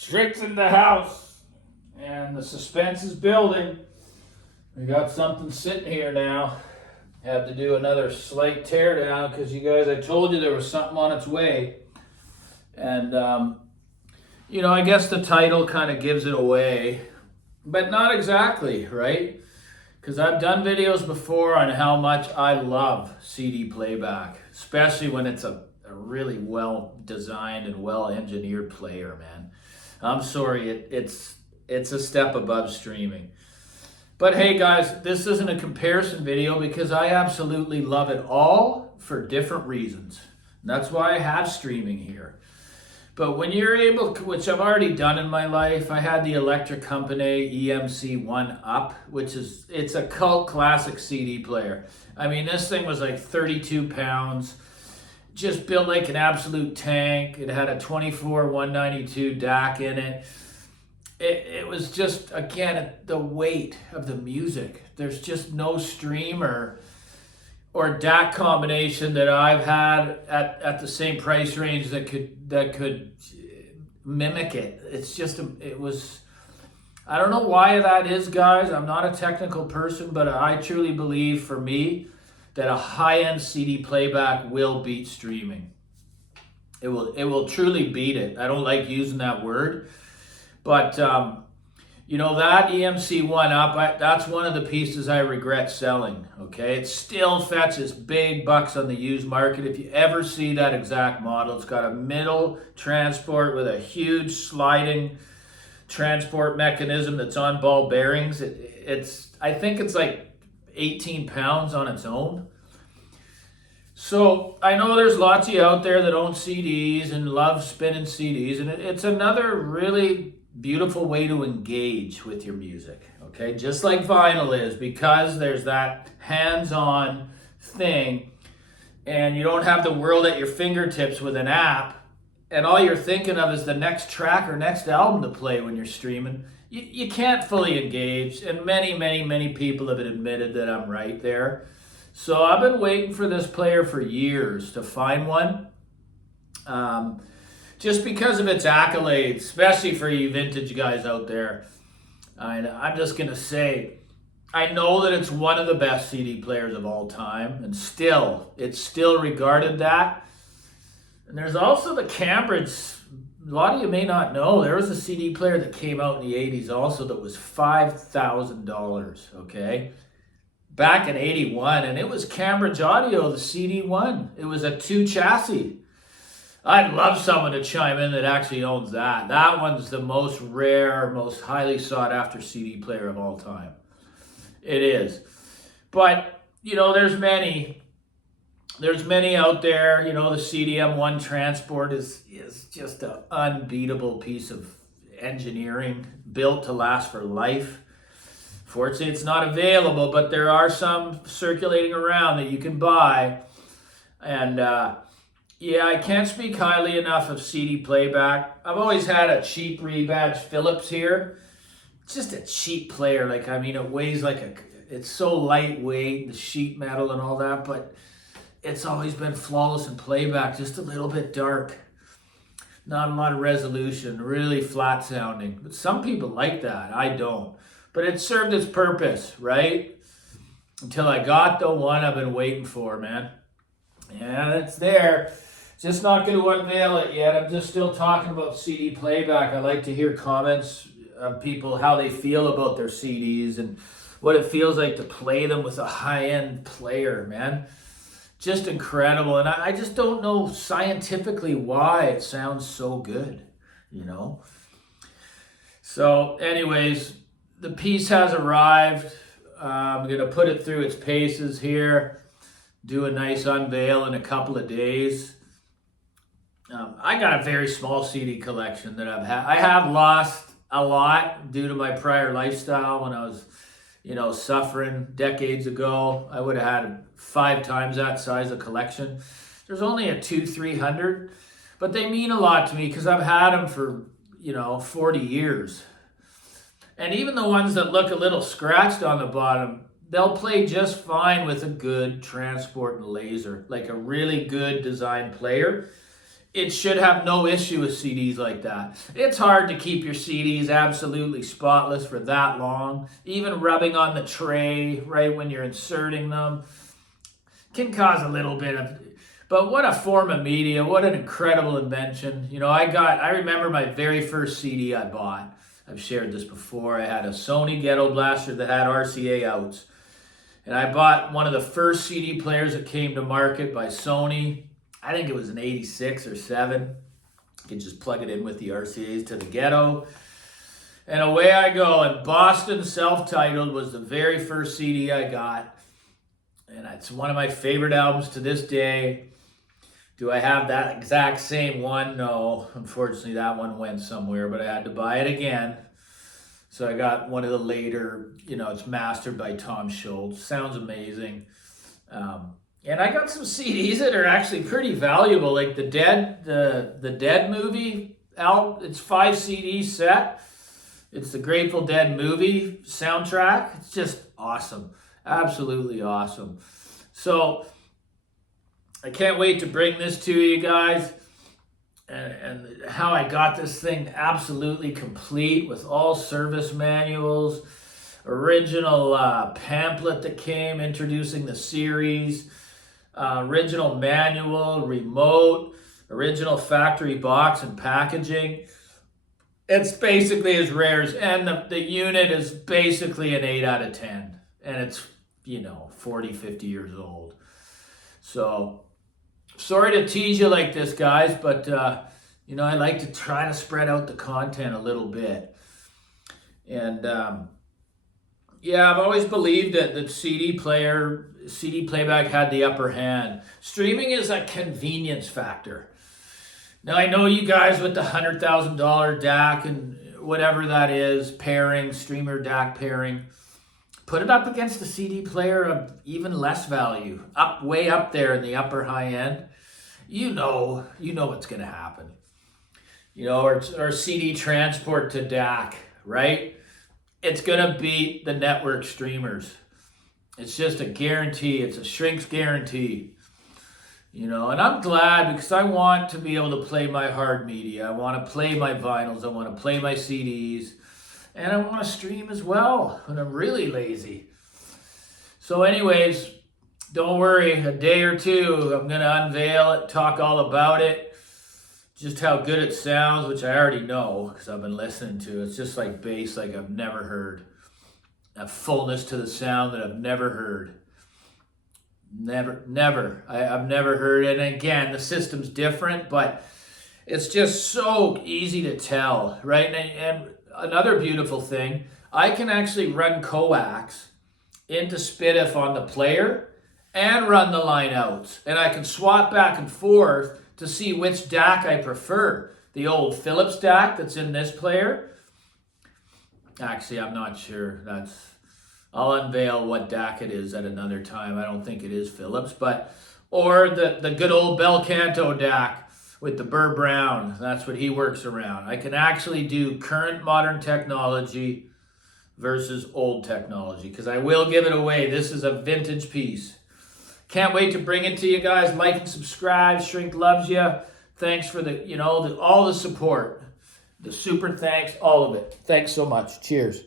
Straight in the house, and the suspense is building. We got something sitting here now. Had to do another slight tear down because you guys, I told you there was something on its way. And, I guess the title kind of gives it away, but not exactly, right? Because I've done videos before on how much I love CD playback, especially when it's a really well designed and well engineered player, man. I'm sorry, it's a step above streaming. But hey guys, this isn't a comparison video because I absolutely love it all for different reasons. And that's why I have streaming here. But when you're able, which I've already done in my life, I had the Electric Company EMC 1UP, it's a cult classic CD player. I mean, this thing was like 32 pounds, just built like an absolute tank. It had a 24 192 DAC in it. It was just, again, the weight of the music. There's just no streamer or DAC combination that I've had at the same price range that could mimic it. It's just, I don't know why that is, guys. I'm not a technical person, but I truly believe, for me, that a high-end CD playback will beat streaming. It will truly beat it. I don't like using that word, but that EMC 1UP, that's one of the pieces I regret selling. Okay, it still fetches big bucks on the used market. If you ever see that exact model, it's got a middle transport with a huge sliding transport mechanism that's on ball bearings. I think it's like 18 pounds on its own. So I know there's lots of you out there that own CDs and love spinning CDs, and it's another really beautiful way to engage with your music, okay? Just like vinyl is, because there's that hands-on thing, and you don't have the world at your fingertips with an app, and all you're thinking of is the next track or next album to play when you're streaming. You can't fully engage, and many people have admitted that I'm right there. So I've been waiting for this player for years to find one, just because of its accolades, especially for you vintage guys out there. I'm just going to say, I know that it's one of the best CD players of all time, and it's still regarded that. And there's also the Cambridge. A lot of you may not know, there was a CD player that came out in the 80s also that was $5,000, okay? Back in 81, and it was Cambridge Audio, the CD1. It was a 2 chassis. I'd love someone to chime in that actually owns that. That one's the most rare, most highly sought after CD player of all time. It is. But, there's many out there. The CDM1 transport is just an unbeatable piece of engineering, built to last for life. Fortunately, it's not available, but there are some circulating around that you can buy. And I can't speak highly enough of CD playback. I've always had a cheap rebadged Philips here. It's just a cheap player. It weighs it's so lightweight, the sheet metal and all that, but it's always been flawless in playback, just a little bit dark. Not a lot of resolution, really flat sounding. But some people like that, I don't. But it served its purpose, right? Until I got the one I've been waiting for, man. Yeah, it's there. Just not going to unveil it yet. I'm just still talking about CD playback. I like to hear comments of people, how they feel about their CDs and what it feels like to play them with a high-end player, man. Just incredible. And I just don't know scientifically why it sounds so good, So anyways, the piece has arrived. I'm going to put it through its paces here, do a nice unveil in a couple of days. I got a very small CD collection that I have lost a lot due to my prior lifestyle. When I was, suffering decades ago, I would have had 5 times that size of collection. There's only a 200-300, but they mean a lot to me because I've had them for, 40 years. And even the ones that look a little scratched on the bottom, they'll play just fine with a good transport and laser, like a really good design player. it should have no issue with CDs like that. It's hard to keep your CDs absolutely spotless for that long. Even rubbing on the tray right when you're inserting them can cause a little bit of, but what a form of media, what an incredible invention. You know, I remember my very first CD I bought. I've shared this before. I had a Sony Ghetto Blaster that had RCA outs. And I bought one of the first CD players that came to market by Sony. I think it was an 86 or 7. You could just plug it in with the RCAs to the ghetto. And away I go. And Boston Self-Titled was the very first CD I got. And it's one of my favorite albums to this day. Do I have that exact same one? No. Unfortunately, that one went somewhere, but I had to buy it again. So I got one of the later, you know, it's mastered by Tom Schultz. Sounds amazing. And I got some CDs that are actually pretty valuable, like the Dead movie out. It's 5 CD set. It's the Grateful Dead movie soundtrack. It's just awesome. Absolutely awesome. So I can't wait to bring this to you guys. And how I got this thing absolutely complete with all service manuals, original pamphlet that came introducing the series, original manual, remote, original factory box and packaging. It's basically as rare as, and the unit is basically an 8 out of 10. And it's, you know, 40, 50 years old. So, sorry to tease you like this, guys, but, you know, I like to try to spread out the content a little bit. And, yeah, I've always believed that CD playback had the upper hand. Streaming is a convenience factor. Now, I know you guys with the $100,000 DAC and whatever that is, pairing, streamer DAC pairing, put it up against the CD player of even less value, way up there in the upper high end. You know what's going to happen. You know, or CD transport to DAC, right? It's going to beat the network streamers. It's just a guarantee. It's a shrink's guarantee. You know, and I'm glad because I want to be able to play my hard media. I want to play my vinyls. I want to play my CDs. And I want to stream as well when I'm really lazy. So anyways, don't worry. A day or two, I'm going to unveil it, talk all about it. Just how good it sounds, which I already know because I've been listening to. It's just like bass like I've never heard. A fullness to the sound that I've never heard. Never. I've never heard it. And again, the system's different, but it's just so easy to tell, right? And another beautiful thing, I can actually run coax into SPDIF on the player and run the line outs. And I can swap back and forth to see which DAC I prefer. The old Philips DAC that's in this player. Actually, I'm not sure. I'll unveil what DAC it is at another time. I don't think it is Philips, or the good old Bel Canto DAC with the Burr Brown. That's what he works around. I can actually do current modern technology versus old technology because I will give it away. This is a vintage piece. Can't wait to bring it to you guys. Like and subscribe. Shrink loves you. Thanks for all the support. The super thanks, all of it. Thanks so much. Cheers.